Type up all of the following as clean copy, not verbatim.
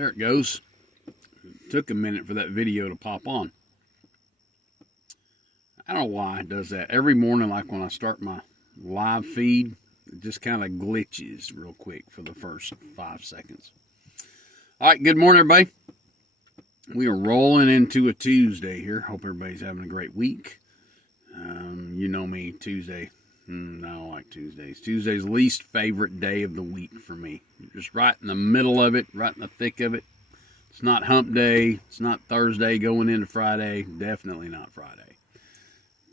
There it goes. It took a minute for that video to pop on. I don't know why it does that. Every morning, like when I start my live feed, it just kind of glitches real quick for the first 5 seconds. All right, good morning, everybody. We are rolling into a Tuesday here. Hope everybody's having a great week. You know me, Tuesday. I don't like Tuesdays. Tuesday's least favorite day of the week for me. You're just right in the middle of it, right in the thick of it. It's not hump day. It's not Thursday going into Friday. Definitely not Friday.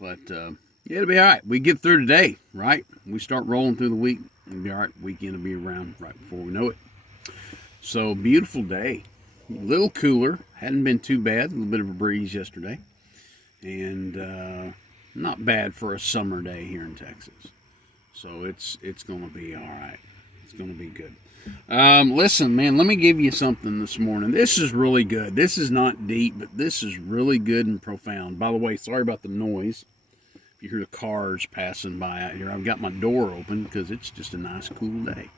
But yeah, it'll be all right. We get through today, right? We start rolling through the week. It'll be all right. Weekend will be around right before we know it. So, beautiful day. A little cooler. Hadn't been too bad. A little bit of a breeze yesterday. And not bad for a summer day here in Texas. So, it's going to be all right. It's going to be good. Listen, man, let me give you something this morning. This is really good. This is not deep, but this is really good and profound. By the way, sorry about the noise. If you hear the cars passing by out here, I've got my door open because it's just a nice, cool day.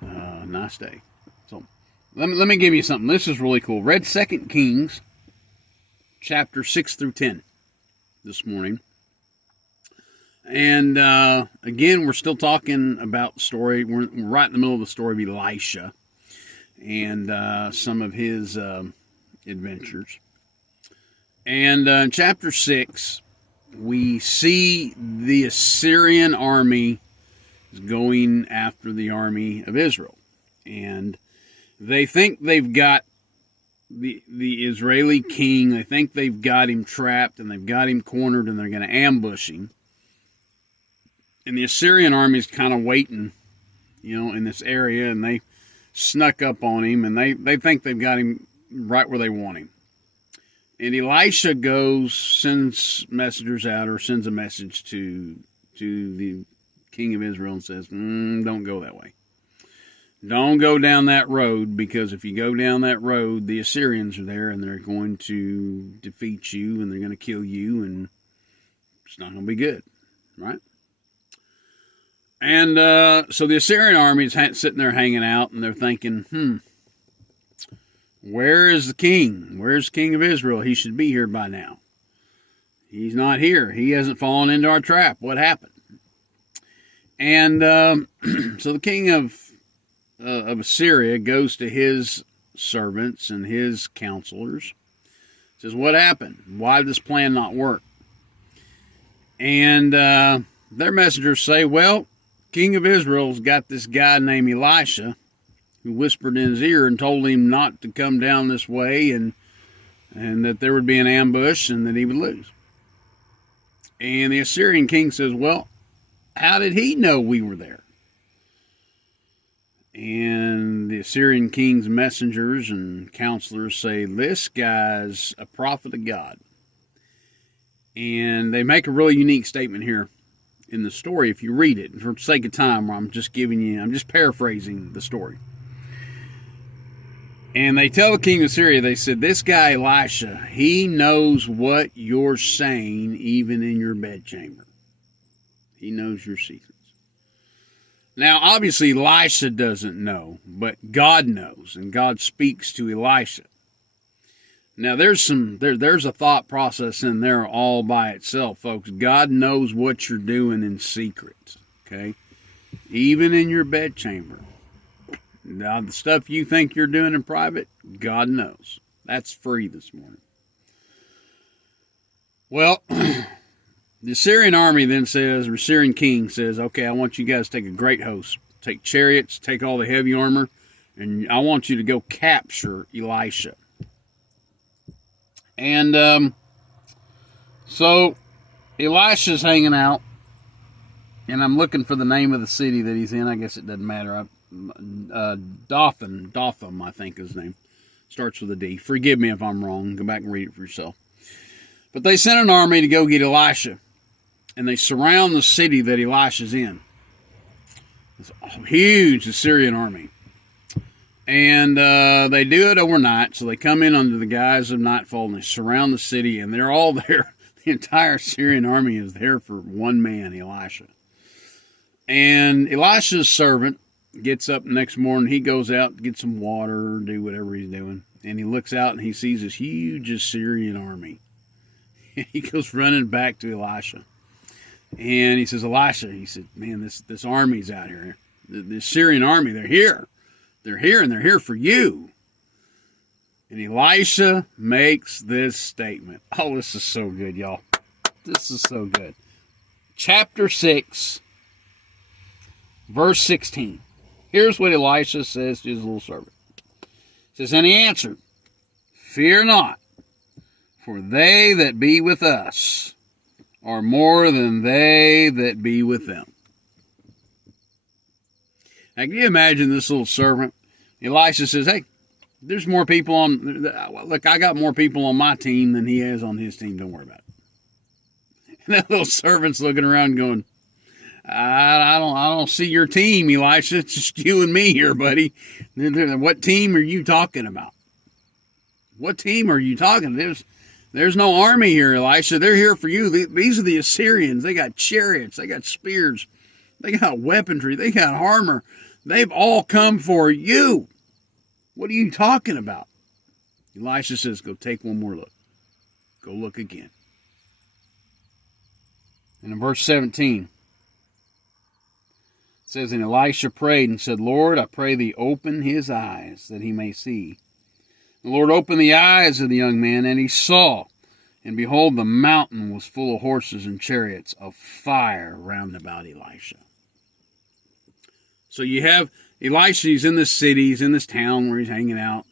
Nice day. So let me give you something. This is really cool. Read 2 Kings, chapter 6 through 10 this morning. And again, we're still talking about the story. We're right in the middle of the story of Elisha and some of his adventures. And in chapter 6, we see the Assyrian army is going after the army of Israel. And they think they've got the Israeli king. They think they've got him trapped and they've got him cornered and they're going to ambush him. And the Assyrian army is kind of waiting, in this area, and they snuck up on him, and they think they've got him right where they want him. And Elisha sends messengers out, or sends a message to the king of Israel and says, don't go that way. Don't go down that road, because if you go down that road, the Assyrians are there, and they're going to defeat you, and they're going to kill you, and it's not going to be good, right? And so the Assyrian army is sitting there hanging out, and they're thinking, where is the king? Where's the king of Israel? He should be here by now. He's not here. He hasn't fallen into our trap. What happened? And so the king of Assyria goes to his servants and his counselors. Says, what happened? Why did this plan not work? And their messengers say, well, King of Israel's got this guy named Elisha who whispered in his ear and told him not to come down this way and that there would be an ambush and that he would lose. And the Assyrian king says, well, how did he know we were there? And the Assyrian king's messengers and counselors say, this guy's a prophet of God. And they make a really unique statement here in the story if you read it. For the sake of time, I'm just paraphrasing the story. And they tell the king of Syria, they said, this guy Elisha, he knows what you're saying even in your bedchamber. He knows your secrets. Now, obviously, Elisha doesn't know, but God knows, and God speaks to Elisha. Now, there's a thought process in there all by itself, folks. God knows what you're doing in secret, okay? Even in your bedchamber. Now, the stuff you think you're doing in private, God knows. That's free this morning. Well, the Assyrian army then says, or Assyrian king says, okay, I want you guys to take a great host. Take chariots, take all the heavy armor, and I want you to go capture Elisha. And so Elisha's hanging out, and I'm looking for the name of the city that he's in. I guess it doesn't matter. Dothan, I think is his name. Starts with a D. Forgive me if I'm wrong. Go back and read it for yourself. But they sent an army to go get Elisha, and they surround the city that Elisha's in. It's a huge Assyrian army. And they do it overnight, so they come in under the guise of nightfall, and they surround the city, and they're all there. The entire Syrian army is there for one man, Elisha. And Elisha's servant gets up the next morning. He goes out to get some water or do whatever he's doing. And he looks out and he sees this huge Assyrian army. He goes running back to Elisha. And he says, Elisha, he said, man, this army's out here. The Assyrian army, they're here. They're here, and they're here for you. And Elisha makes this statement. Oh, this is so good, y'all. This is so good. Chapter 6, verse 16. Here's what Elisha says to his little servant. He says, and he answered, fear not, for they that be with us are more than they that be with them. Now, can you imagine this little servant? Elisha says, hey, there's more people on, look, I got more people on my team than he has on his team. Don't worry about it. And that little servant's looking around going, I don't see your team, Elisha. It's just you and me here, buddy. What team are you talking about? What team are you talking? There's no army here, Elisha. They're here for you. These are the Assyrians. They got chariots. They got spears. They got weaponry. They got armor. They've all come for you. What are you talking about? Elisha says, go take one more look. Go look again. And in verse 17, it says, and Elisha prayed and said, Lord, I pray thee open his eyes that he may see. The Lord opened the eyes of the young man, and he saw. And behold, the mountain was full of horses and chariots of fire round about Elisha. So you have Elisha, he's in this city, he's in this town where he's hanging out.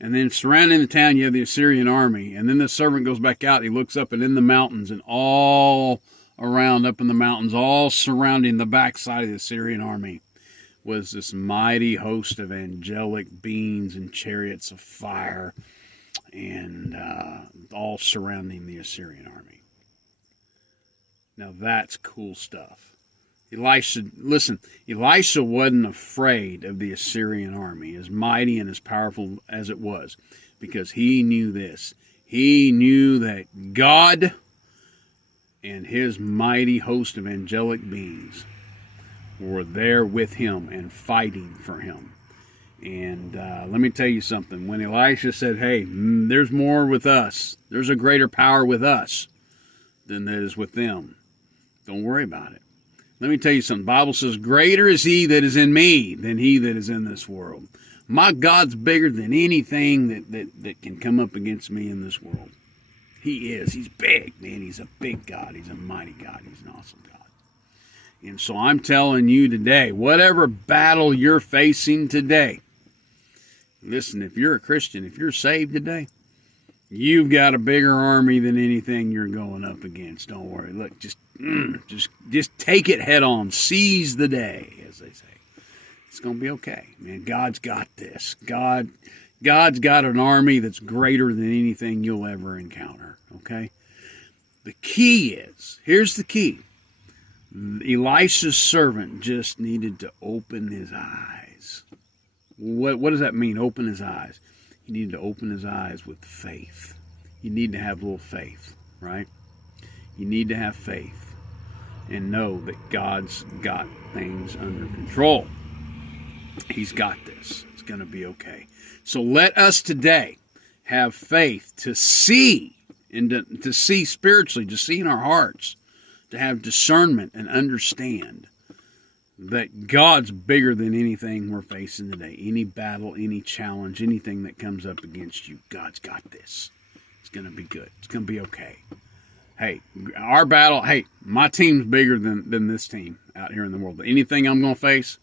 And then surrounding the town, you have the Assyrian army. And then the servant goes back out, he looks up, and in the mountains, and all around up in the mountains, all surrounding the backside of the Assyrian army, was this mighty host of angelic beings and chariots of fire, and all surrounding the Assyrian army. Now that's cool stuff. Elisha wasn't afraid of the Assyrian army, as mighty and as powerful as it was, because he knew this. He knew that God and his mighty host of angelic beings were there with him and fighting for him. And let me tell you something. When Elisha said, hey, there's more with us, there's a greater power with us than that is with them, don't worry about it. Let me tell you something. The Bible says, greater is he that is in me than he that is in this world. My God's bigger than anything that can come up against me in this world. He is. He's big, man. He's a big God. He's a mighty God. He's an awesome God. And so I'm telling you today, whatever battle you're facing today, listen, if you're a Christian, if you're saved today, you've got a bigger army than anything you're going up against. Don't worry. Look, just take it head on. Seize the day, as they say. It's going to be okay, man. God's got this. God's got an army that's greater than anything you'll ever encounter, okay? The key is, here's the key. Elisha's servant just needed to open his eyes. What does that mean, open his eyes? He needed to open his eyes with faith. You need to have a little faith, right? You need to have faith and know that God's got things under control. He's got this. It's going to be okay. So let us today have faith to see, and to see spiritually, to see in our hearts, to have discernment and understand that God's bigger than anything we're facing today. Any battle, any challenge, anything that comes up against you, God's got this. It's going to be good. It's going to be okay. Hey, our battle, hey, my team's bigger than this team out here in the world. But anything I'm going to face,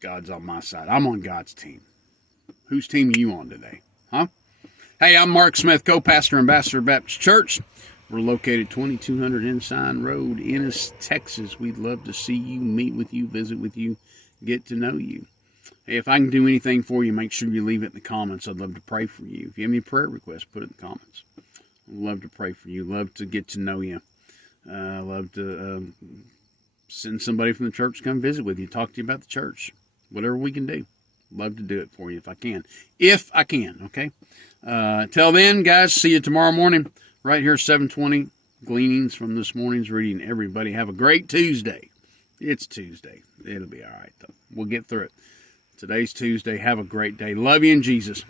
God's on my side. I'm on God's team. Whose team are you on today? Huh? Hey, I'm Marc Smith, Co-Pastor Ambassador Baptist Church. We're located 2200 Ensign Road, Ennis, Texas. We'd love to see you, meet with you, visit with you, get to know you. Hey, if I can do anything for you, make sure you leave it in the comments. I'd love to pray for you. If you have any prayer requests, put it in the comments. I'd love to pray for you. Love to get to know you. Love to send somebody from the church to come visit with you, talk to you about the church. Whatever we can do. Love to do it for you if I can. If I can, okay? Till then, guys, see you tomorrow morning. Right here, 7:20, gleanings from this morning's reading. Everybody have a great Tuesday. It's Tuesday. It'll be all right, though. We'll get through it. Today's Tuesday. Have a great day. Love you in Jesus.